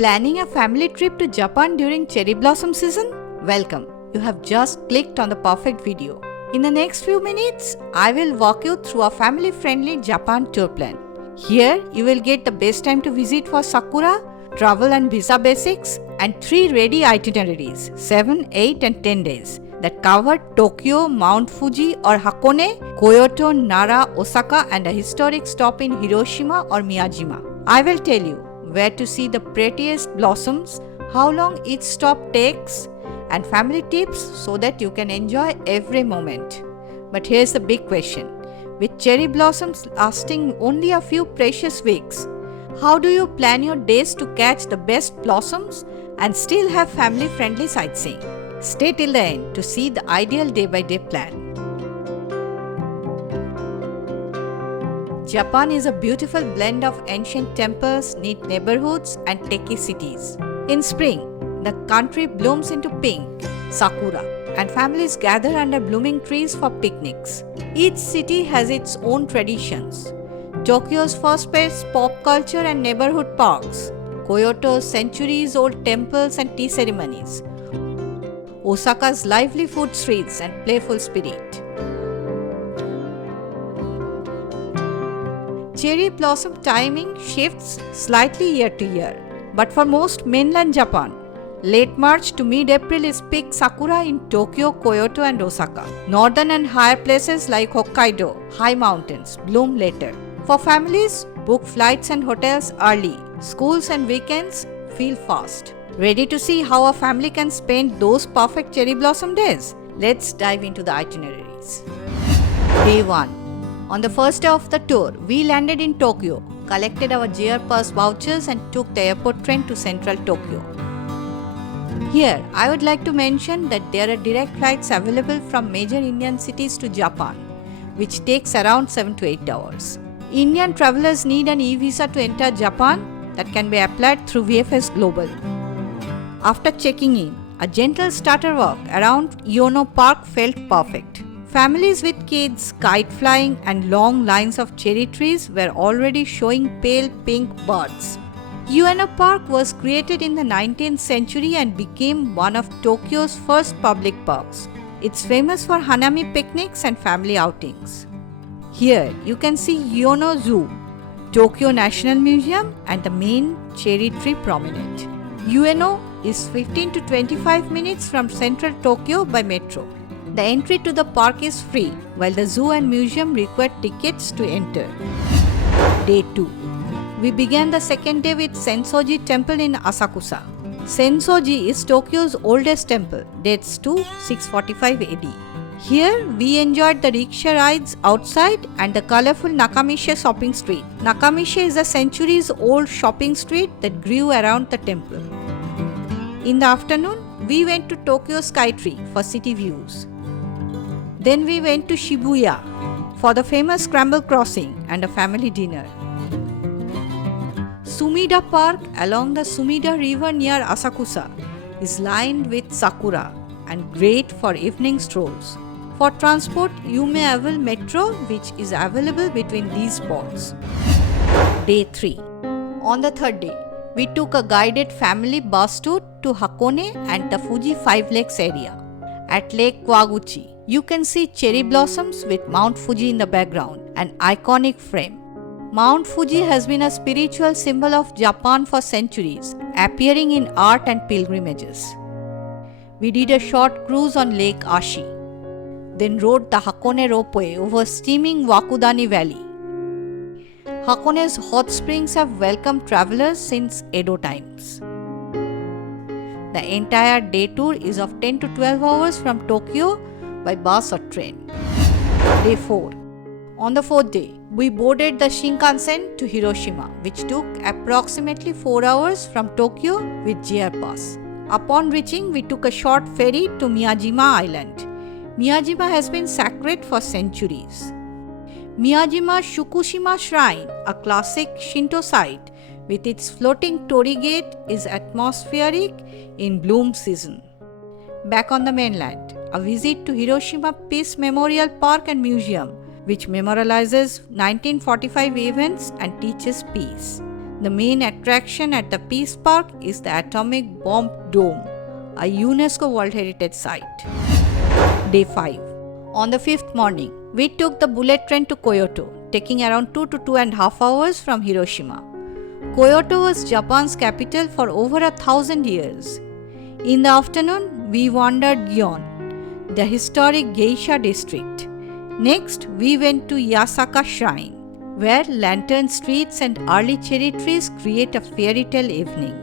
Planning a family trip to Japan during cherry blossom season? Welcome. You have just clicked on the perfect video. In the next few minutes, I will walk you through a family-friendly Japan tour plan. Here, you will get the best time to visit for Sakura, travel and visa basics, and 3 ready itineraries, 7, 8 and 10 days, that cover Tokyo, Mount Fuji or Hakone, Kyoto, Nara, Osaka and a historic stop in Hiroshima or Miyajima. I will tell you where to see the prettiest blossoms, how long each stop takes, and family tips so that you can enjoy every moment. But here's the big question. With cherry blossoms lasting only a few precious weeks, how do you plan your days to catch the best blossoms and still have family-friendly sightseeing? Stay till the end to see the ideal day-by-day plan. Japan is a beautiful blend of ancient temples, neat neighborhoods, and techy cities. In spring, the country blooms into pink, Sakura, and families gather under blooming trees for picnics. Each city has its own traditions. Tokyo's fast-paced pop culture and neighborhood parks, Kyoto's centuries-old temples and tea ceremonies, Osaka's lively food streets and playful spirit. Cherry blossom timing shifts slightly year to year, but for most mainland Japan, late March to mid-April is peak Sakura in Tokyo, Kyoto and Osaka. Northern and higher places like Hokkaido, high mountains, bloom later. For families, book flights and hotels early. Schools and weekends feel fast. Ready to see how a family can spend those perfect cherry blossom days? Let's dive into the itineraries. Day 1. On the first day of the tour, we landed in Tokyo, collected our JR Pass vouchers and took the airport train to central Tokyo. Here, I would like to mention that there are direct flights available from major Indian cities to Japan, which takes around 7 to 8 hours. Indian travelers need an e-visa to enter Japan that can be applied through VFS Global. After checking in, a gentle starter walk around Ueno Park felt perfect. Families with kids, kite flying and long lines of cherry trees were already showing pale pink buds. Ueno Park was created in the 19th century and became one of Tokyo's first public parks. It's famous for Hanami picnics and family outings. Here you can see Ueno Zoo, Tokyo National Museum and the main cherry tree promenade. Ueno is 15 to 25 minutes from central Tokyo by metro. The entry to the park is free, while the zoo and museum require tickets to enter. Day 2. We began the second day with Senso-ji temple in Asakusa. Senso-ji is Tokyo's oldest temple, dates to 645 AD. Here, we enjoyed the rickshaw rides outside and the colorful Nakamishe shopping street. Nakamishe is a centuries-old shopping street that grew around the temple. In the afternoon, we went to Tokyo Skytree for city views. Then we went to Shibuya for the famous Scramble Crossing and a family dinner. Sumida Park along the Sumida River near Asakusa is lined with sakura and great for evening strolls. For transport, you may avail metro, which is available between these spots. Day 3. On the third day, we took a guided family bus tour to Hakone and the Fuji 5 Lakes area. At Lake Kawaguchi, you can see cherry blossoms with Mount Fuji in the background, an iconic frame. Mount Fuji has been a spiritual symbol of Japan for centuries, appearing in art and pilgrimages. We did a short cruise on Lake Ashi, then rode the Hakone Ropeway over steaming Wakudani Valley. Hakone's hot springs have welcomed travelers since Edo times. The entire day tour is of 10 to 12 hours from Tokyo by bus or train. Day 4. On the fourth day, we boarded the Shinkansen to Hiroshima, which took approximately 4 hours from Tokyo with JR Pass. Upon reaching, we took a short ferry to Miyajima Island. Miyajima has been sacred for centuries. Miyajima Shukushima Shrine, a classic Shinto site with its floating torii gate, is atmospheric in bloom season. Back on the mainland, a visit to Hiroshima Peace Memorial Park and Museum, which memorializes 1945 events and teaches peace. The main attraction at the Peace Park is the Atomic Bomb Dome, a UNESCO World Heritage Site. Day 5. On the 5th morning, we took the bullet train to Kyoto, taking around 2 to 2.5 hours from Hiroshima. Kyoto was Japan's capital for over 1,000 years. In the afternoon, we wandered Gion, the historic geisha district. Next, we went to Yasaka Shrine, where lantern streets and early cherry trees create a fairy tale evening.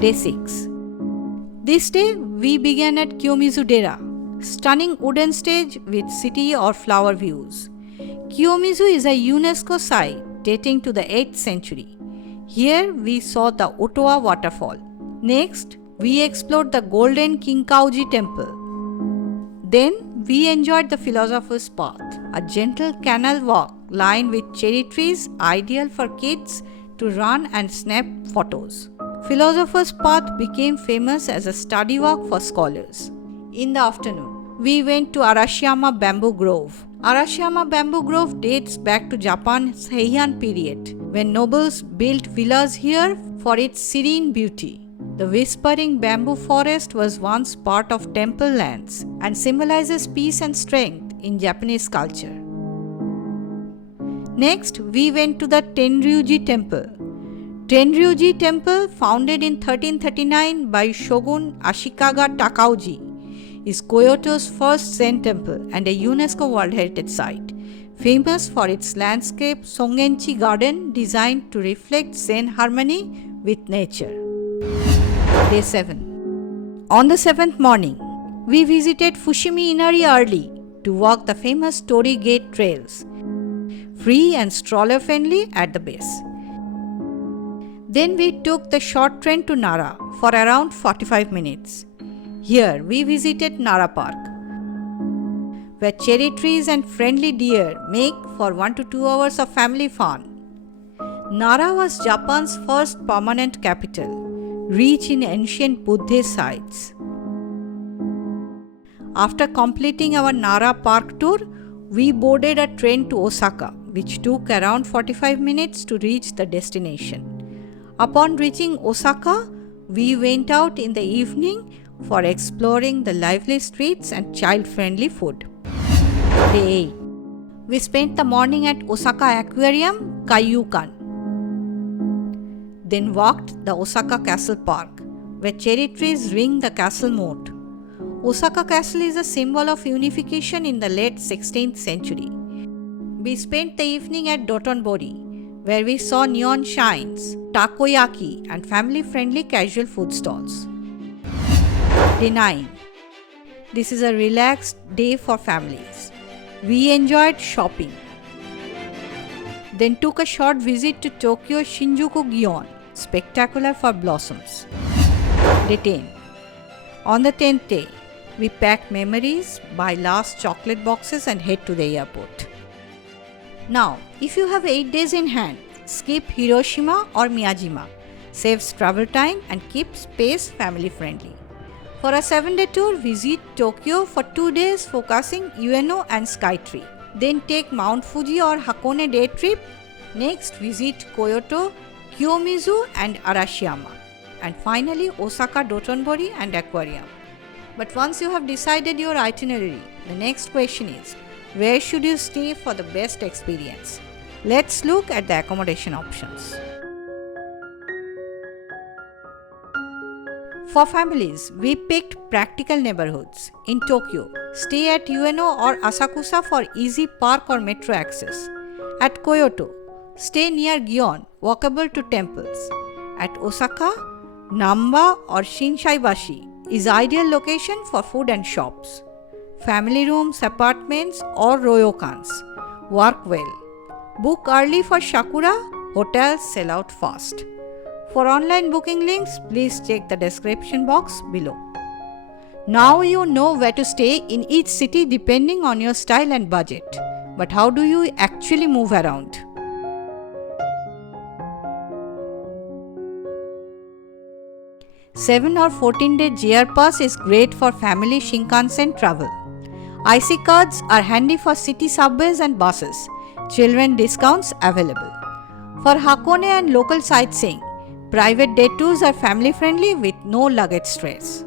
Day 6. This day, we began at Kiyomizu-dera, stunning wooden stage with city or flower views. Kiyomizu is a UNESCO site dating to the 8th century. Here we saw the Otoa waterfall. Next, we explored the Golden Kinkauji temple. Then we enjoyed the Philosopher's Path, a gentle canal walk lined with cherry trees ideal for kids to run and snap photos. Philosopher's Path became famous as a study walk for scholars. In the afternoon, we went to Arashiyama Bamboo Grove. Arashiyama Bamboo Grove dates back to Japan's Heian period, when nobles built villas here for its serene beauty. The whispering bamboo forest was once part of temple lands and symbolizes peace and strength in Japanese culture. Next, we went to the Tenryuji Temple. Tenryuji Temple, founded in 1339 by Shogun Ashikaga Takauji, is Kyoto's first Zen temple and a UNESCO World Heritage Site, famous for its landscape Songenchi garden designed to reflect Zen harmony with nature. Day 7. On the 7th morning, we visited Fushimi Inari early to walk the famous Torii Gate trails, free and stroller friendly at the base. Then we took the short train to Nara for around 45 minutes. Here we visited Nara Park, where cherry trees and friendly deer make for 1 to 2 hours of family fun. Nara was Japan's first permanent capital, rich in ancient Buddhist sites. After completing our Nara Park tour, we boarded a train to Osaka, which took around 45 minutes to reach the destination. Upon reaching Osaka, we went out in the evening for exploring the lively streets and child-friendly food. Day 8. We spent the morning at Osaka Aquarium, Kaiyukan. Then walked the Osaka Castle Park, where cherry trees ring the castle moat. Osaka Castle is a symbol of unification in the late 16th century. We spent the evening at Dotonbori, where we saw neon shines, takoyaki, and family-friendly casual food stalls. Day 9. This is a relaxed day for families. We enjoyed shopping. Then took a short visit to Tokyo Shinjuku Gion, spectacular for blossoms. Day 10. On the 10th day, we packed memories, buy last chocolate boxes and head to the airport. Now, if you have 8 days in hand, skip Hiroshima or Miyajima. Saves travel time and keeps space family friendly. For a 7-day tour, visit Tokyo for 2 days focusing Ueno and Skytree. Then take Mount Fuji or Hakone day trip. Next, visit Kyoto, Kiyomizu and Arashiyama. And finally, Osaka Dotonbori and Aquarium. But once you have decided your itinerary, the next question is, where should you stay for the best experience? Let's look at the accommodation options. For families, we picked practical neighborhoods. In Tokyo, stay at Ueno or Asakusa for easy park or metro access. At Kyoto, stay near Gion, walkable to temples. At Osaka, Namba or Shinsaibashi is ideal location for food and shops. Family rooms, apartments or ryokans work well. Book early for Sakura, hotels sell out fast. For online booking links, please check the description box below. Now you know where to stay in each city depending on your style and budget. But how do you actually move around? Seven or 14-day JR Pass is great for family Shinkansen travel. IC cards are handy for city subways and buses. Children discounts available. For Hakone and local sightseeing, private day tours are family friendly with no luggage stress.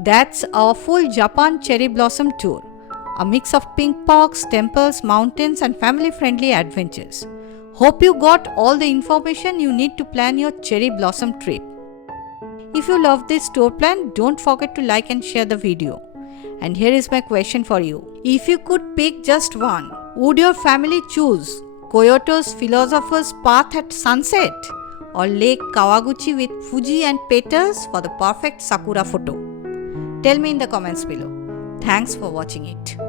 That's our full Japan cherry blossom tour. A mix of pink parks, temples, mountains and family friendly adventures. Hope you got all the information you need to plan your cherry blossom trip. If you love this tour plan, don't forget to like and share the video. And here is my question for you. If you could pick just one, would your family choose Kyoto's Philosopher's Path at sunset or Lake Kawaguchi with Fuji and petals for the perfect Sakura photo? Tell me in the comments below. Thanks for watching it.